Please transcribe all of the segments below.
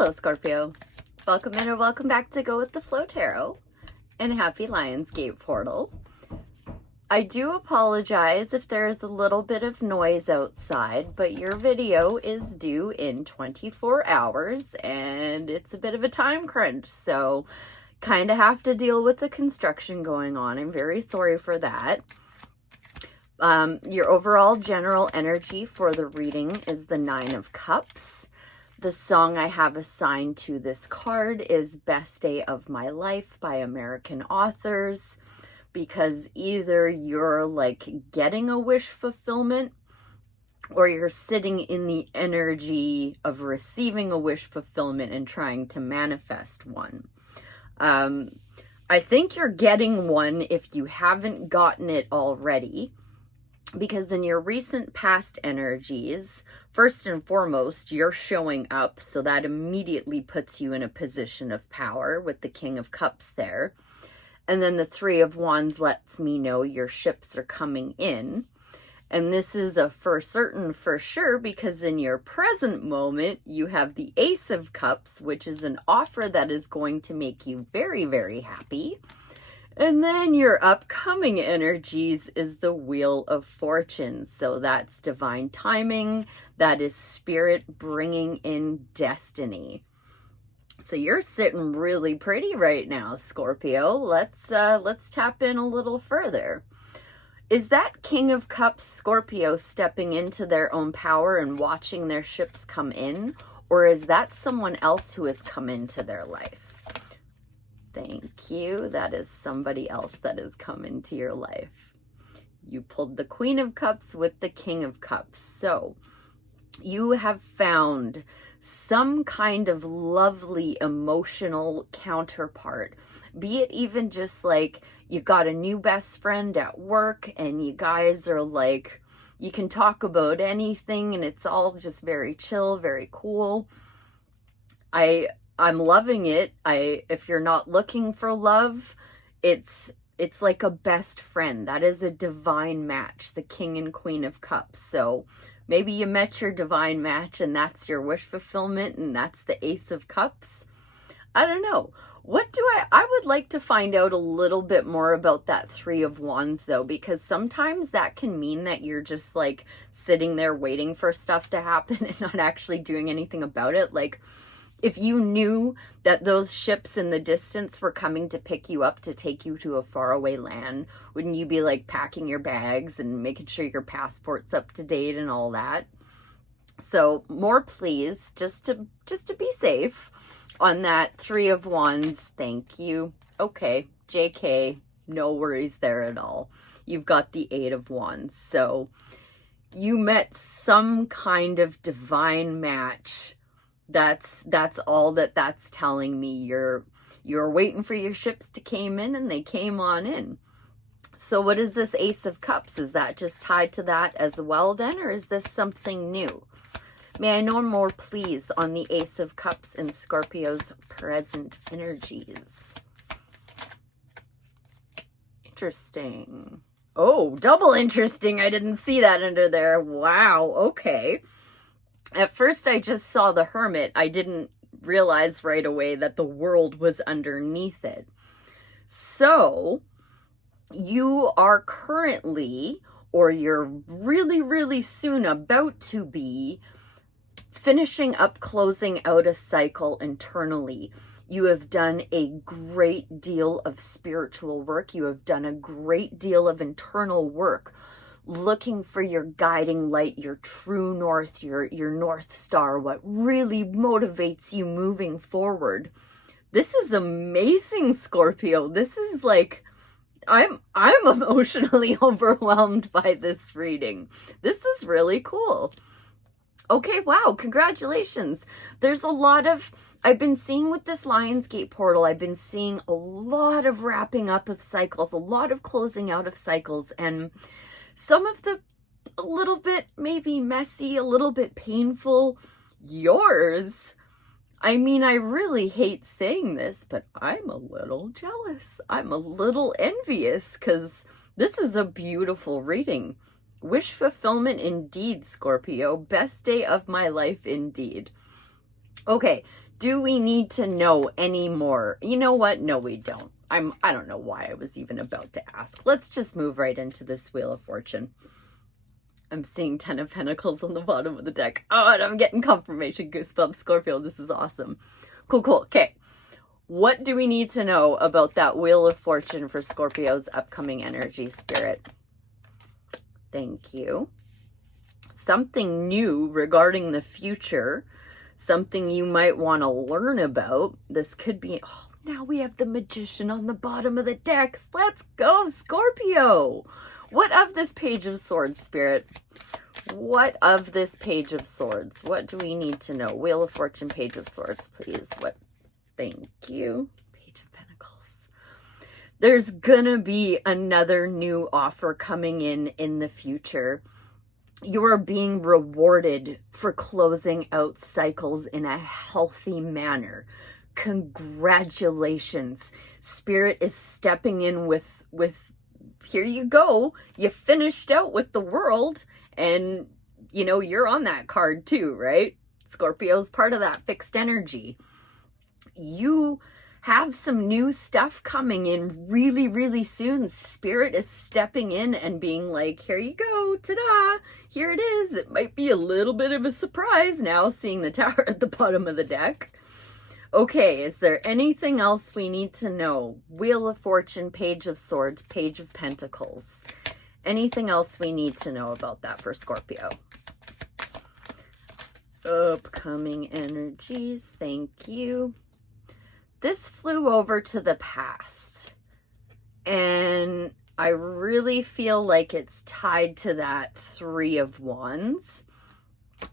Hello, Scorpio. Welcome in or welcome back to Go With The Flow Tarot and happy Lionsgate portal. I do apologize if there's a little bit of noise outside, but your video is due in 24 hours and it's a bit of a time crunch, so kind of have to deal with the construction going on. I'm very sorry for that. Your overall general energy for the reading is the Nine of Cups. The song I have assigned to this card is Best Day of My Life by American authors, because either you're like getting a wish fulfillment or you're sitting in the energy of receiving a wish fulfillment and trying to manifest one. I think you're getting one if you haven't gotten it already, because in your recent past energies, first and foremost, you're showing up, so that immediately puts you in a position of power with the King of Cups there. And then the Three of Wands lets me know your ships are coming in. And this is a for certain, for sure, because in your present moment, you have the Ace of Cups, which is an offer that is going to make you very, very happy. And then your upcoming energies is the Wheel of Fortune. So that's divine timing. That is spirit bringing in destiny. So you're sitting really pretty right now, Scorpio. Let's tap in a little further. Is that King of Cups Scorpio stepping into their own power and watching their ships come in? Or is that someone else who has come into their life? Thank you. That is somebody else that has come into your life. You pulled the Queen of Cups with the King of Cups. So you have found some kind of lovely emotional counterpart. Be it even just like you got a new best friend at work and you guys are like, you can talk about anything and it's all just very chill, very cool. I'm loving it. If you're not looking for love, it's like a best friend. That is a divine match, the King and Queen of Cups. So maybe you met your divine match and that's your wish fulfillment and that's the Ace of Cups. I don't know. I would like to find out a little bit more about that Three of Wands though, because sometimes that can mean that you're just like sitting there waiting for stuff to happen and not actually doing anything about it. Like, if you knew that those ships in the distance were coming to pick you up to take you to a faraway land, wouldn't you be like packing your bags and making sure your passport's up to date and all that? So more please, just to be safe on that Three of Wands. Thank you. Okay, JK, no worries there at all. You've got the Eight of Wands. So you met some kind of divine match. That's all that's telling me. You're waiting for your ships to came in and they came on in. So what is this Ace of Cups? Is that just tied to that as well then, or is this something new? May I know more please on the Ace of Cups and Scorpio's present energies? Interesting. Oh, double interesting. I didn't see that under there. Wow, okay. At first, I just saw the Hermit. I didn't realize right away that the World was underneath it. So, you are currently, or you're really, really soon about to be, finishing up, closing out a cycle internally. You have done a great deal of spiritual work. You have done a great deal of internal work, looking for your guiding light, your true north, your North Star, what really motivates you moving forward. This is amazing, Scorpio. This is like, I'm emotionally overwhelmed by this reading. This is really cool. Okay, wow, congratulations. There's a lot of, I've been seeing with this Lionsgate portal, I've been seeing a lot of wrapping up of cycles, a lot of closing out of cycles, and some of the a little bit maybe messy, a little bit painful. Yours, I mean, I really hate saying this, but I'm a little jealous. I'm a little envious because this is a beautiful reading. Wish fulfillment indeed, Scorpio. Best day of my life indeed. Okay, do we need to know any more? You know what? No, we don't. I don't know why I was even about to ask. Let's just move right into this Wheel of Fortune. I'm seeing 10 of Pentacles on the bottom of the deck. Oh, and I'm getting confirmation goosebumps, Scorpio. This is awesome. Cool, cool. Okay. What do we need to know about that Wheel of Fortune for Scorpio's upcoming energy, Spirit? Thank you. Something new regarding the future. Something you might want to learn about. This could be... Oh, now we have the Magician on the bottom of the decks. Let's go, Scorpio. What of this Page of Swords, Spirit? What of this Page of Swords? What do we need to know? Wheel of Fortune, Page of Swords, please. What? Thank you. Page of Pentacles. There's gonna be another new offer coming in the future. You are being rewarded for closing out cycles in a healthy manner. Congratulations. Spirit is stepping in with here you go. You finished out with the World, and you know, you're on that card too, right? Scorpio's part of that fixed energy. You have some new stuff coming in really, really soon. Spirit is stepping in and being like, here you go, ta-da, here it is. It might be a little bit of a surprise now seeing the Tower at the bottom of the deck. Okay, is there anything else we need to know? Wheel of Fortune, Page of Swords, Page of Pentacles. Anything else we need to know about that for Scorpio? Upcoming energies, thank you. This flew over to the past, and I really feel like it's tied to that Three of Wands.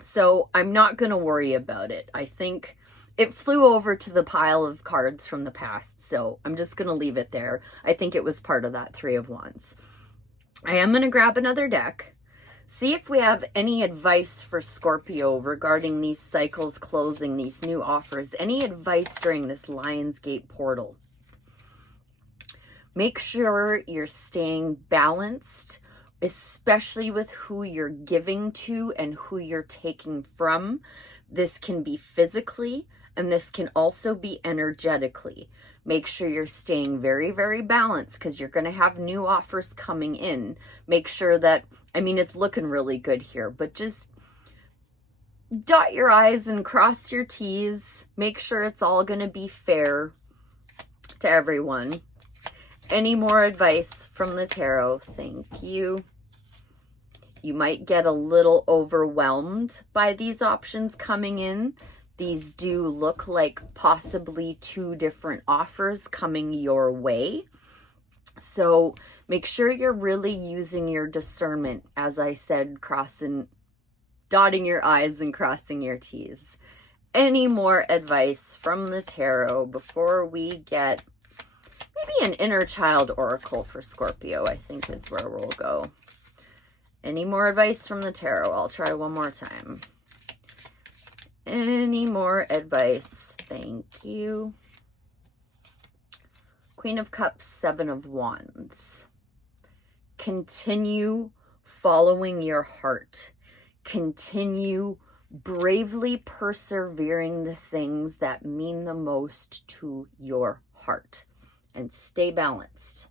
So I'm not going to worry about it. I think it flew over to the pile of cards from the past, so I'm just going to leave it there. I think it was part of that Three of Wands. I am going to grab another deck, see if we have any advice for Scorpio regarding these cycles closing, these new offers. Any advice during this Lionsgate portal? Make sure you're staying balanced, especially with who you're giving to and who you're taking from. This can be physically, and this can also be energetically. Make sure you're staying very, very balanced because you're going to have new offers coming in. Make sure that, I mean, it's looking really good here, but just dot your I's and cross your T's. Make sure it's all going to be fair to everyone. Any more advice from the tarot? Thank you. You might get a little overwhelmed by these options coming in. These do look like possibly two different offers coming your way. So make sure you're really using your discernment, as I said, dotting your I's and crossing your T's. Any more advice from the tarot before we get maybe an inner child oracle for Scorpio, I think is where we'll go. Any more advice from the tarot? I'll try one more time. Any more advice? Thank you. Queen of Cups, Seven of Wands. Continue following your heart. Continue bravely persevering the things that mean the most to your heart. And stay balanced.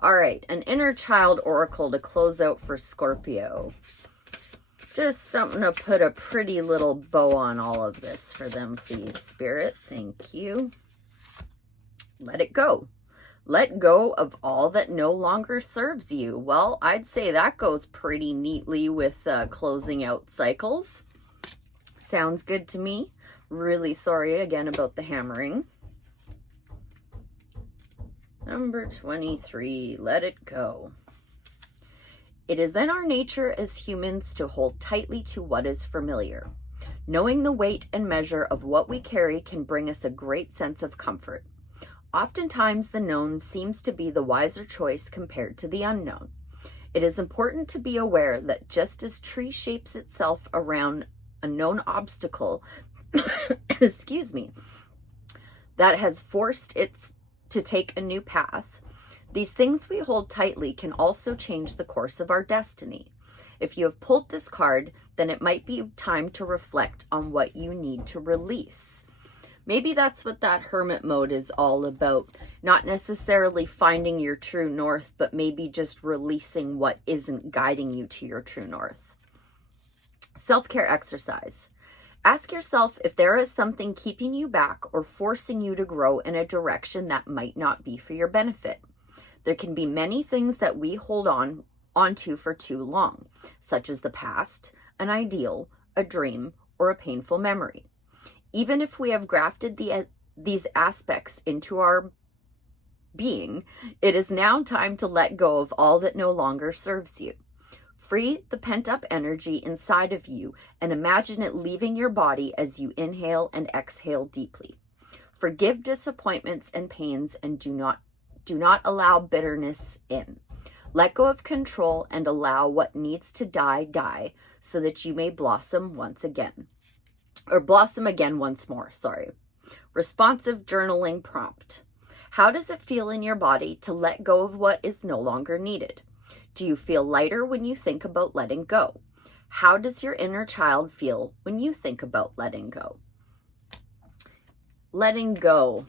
All right, an inner child oracle to close out for Scorpio. Just something to put a pretty little bow on all of this for them, please, Spirit. Thank you. Let it go. Let go of all that no longer serves you. Well, I'd say that goes pretty neatly with closing out cycles. Sounds good to me. Really sorry again about the hammering. Number 23, let it go. It is in our nature as humans to hold tightly to what is familiar. Knowing the weight and measure of what we carry can bring us a great sense of comfort. Oftentimes, the known seems to be the wiser choice compared to the unknown. It is important to be aware that just as tree shapes itself around a known obstacle, excuse me, that has forced it to take a new path, these things we hold tightly can also change the course of our destiny. If you have pulled this card, then it might be time to reflect on what you need to release. Maybe that's what that hermit mode is all about. Not necessarily finding your true north, but maybe just releasing what isn't guiding you to your true north. Self-care exercise. Ask yourself if there is something keeping you back or forcing you to grow in a direction that might not be for your benefit. There can be many things that we hold onto for too long, such as the past, an ideal, a dream, or a painful memory. Even if we have grafted these aspects into our being, it is now time to let go of all that no longer serves you. Free the pent-up energy inside of you and imagine it leaving your body as you inhale and exhale deeply. Forgive disappointments and pains and do not allow bitterness in. Let go of control and allow what needs to die so that you may blossom once again. Or blossom again once more, sorry. Responsive journaling prompt. How does it feel in your body to let go of what is no longer needed? Do you feel lighter when you think about letting go? How does your inner child feel when you think about letting go? Letting go.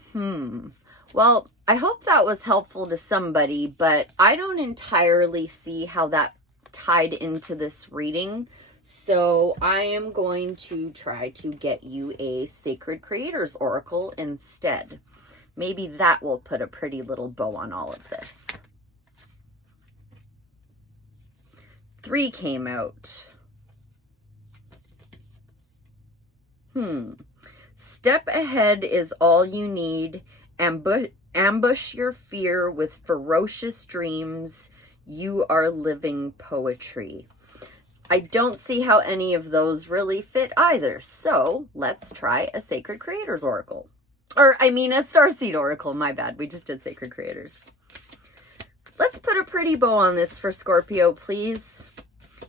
Well, I hope that was helpful to somebody, but I don't entirely see how that tied into this reading. So I am going to try to get you a Sacred Creators Oracle instead. Maybe that will put a pretty little bow on all of this. 3 came out. Step ahead is all you need. Ambush your fear with ferocious dreams. You are living poetry. I don't see how any of those really fit either. So let's try a Sacred Creators Oracle. Or, I mean, a Starseed Oracle. My bad. We just did Sacred Creators. Let's put a pretty bow on this for Scorpio, please.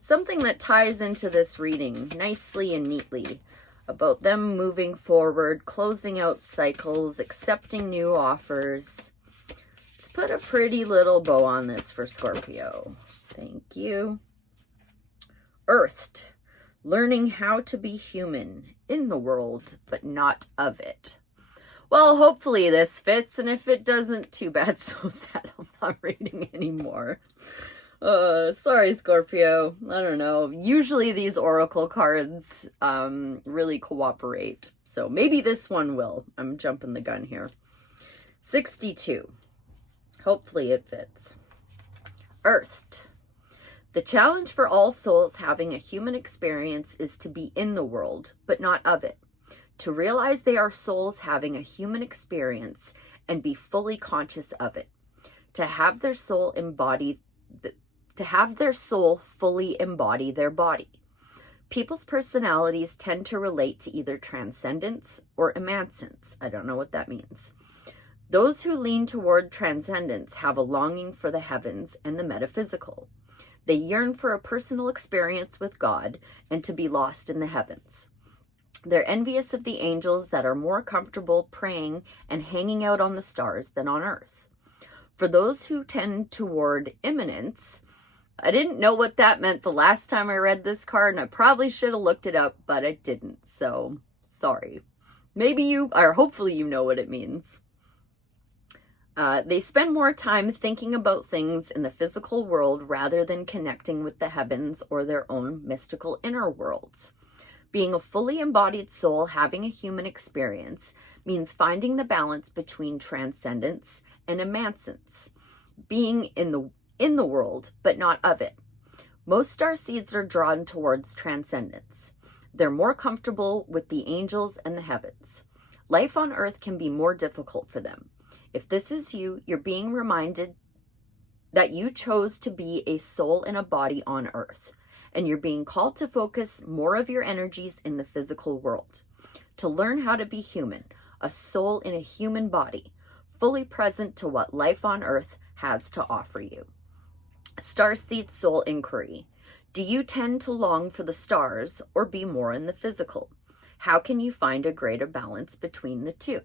Something that ties into this reading nicely and neatly about them moving forward, closing out cycles, accepting new offers. Let's put a pretty little bow on this for Scorpio. Thank you. Earthed. Learning how to be human in the world, but not of it. Well, hopefully this fits, and if it doesn't, too bad, so sad I'm not reading anymore. Sorry, Scorpio. I don't know. Usually these oracle cards really cooperate, so maybe this one will. I'm jumping the gun here. 62. Hopefully it fits. Earthed. The challenge for all souls having a human experience is to be in the world, but not of it. To realize they are souls having a human experience and be fully conscious of it. To have their soul fully embody their body. People's personalities tend to relate to either transcendence or emancipation. I don't know what that means. Those who lean toward transcendence have a longing for the heavens and the metaphysical. They yearn for a personal experience with God and to be lost in the heavens. They're envious of the angels that are more comfortable praying and hanging out on the stars than on earth. For those who tend toward immanence, I didn't know what that meant the last time I read this card, and I probably should have looked it up, but I didn't, so sorry. Maybe you, or hopefully you know what it means. They spend more time thinking about things in the physical world rather than connecting with the heavens or their own mystical inner worlds. Being a fully embodied soul having a human experience means finding the balance between transcendence and emancipation, being in the world, but not of it. Most starseeds are drawn towards transcendence. They're more comfortable with the angels and the heavens. Life on earth can be more difficult for them. If this is you, you're being reminded that you chose to be a soul in a body on earth, and you're being called to focus more of your energies in the physical world, to learn how to be human, a soul in a human body, fully present to what life on earth has to offer you. Starseed Soul Inquiry. Do you tend to long for the stars or be more in the physical? How can you find a greater balance between the two?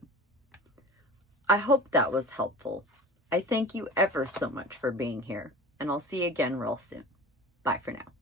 I hope that was helpful. I thank you ever so much for being here, and I'll see you again real soon. Bye for now.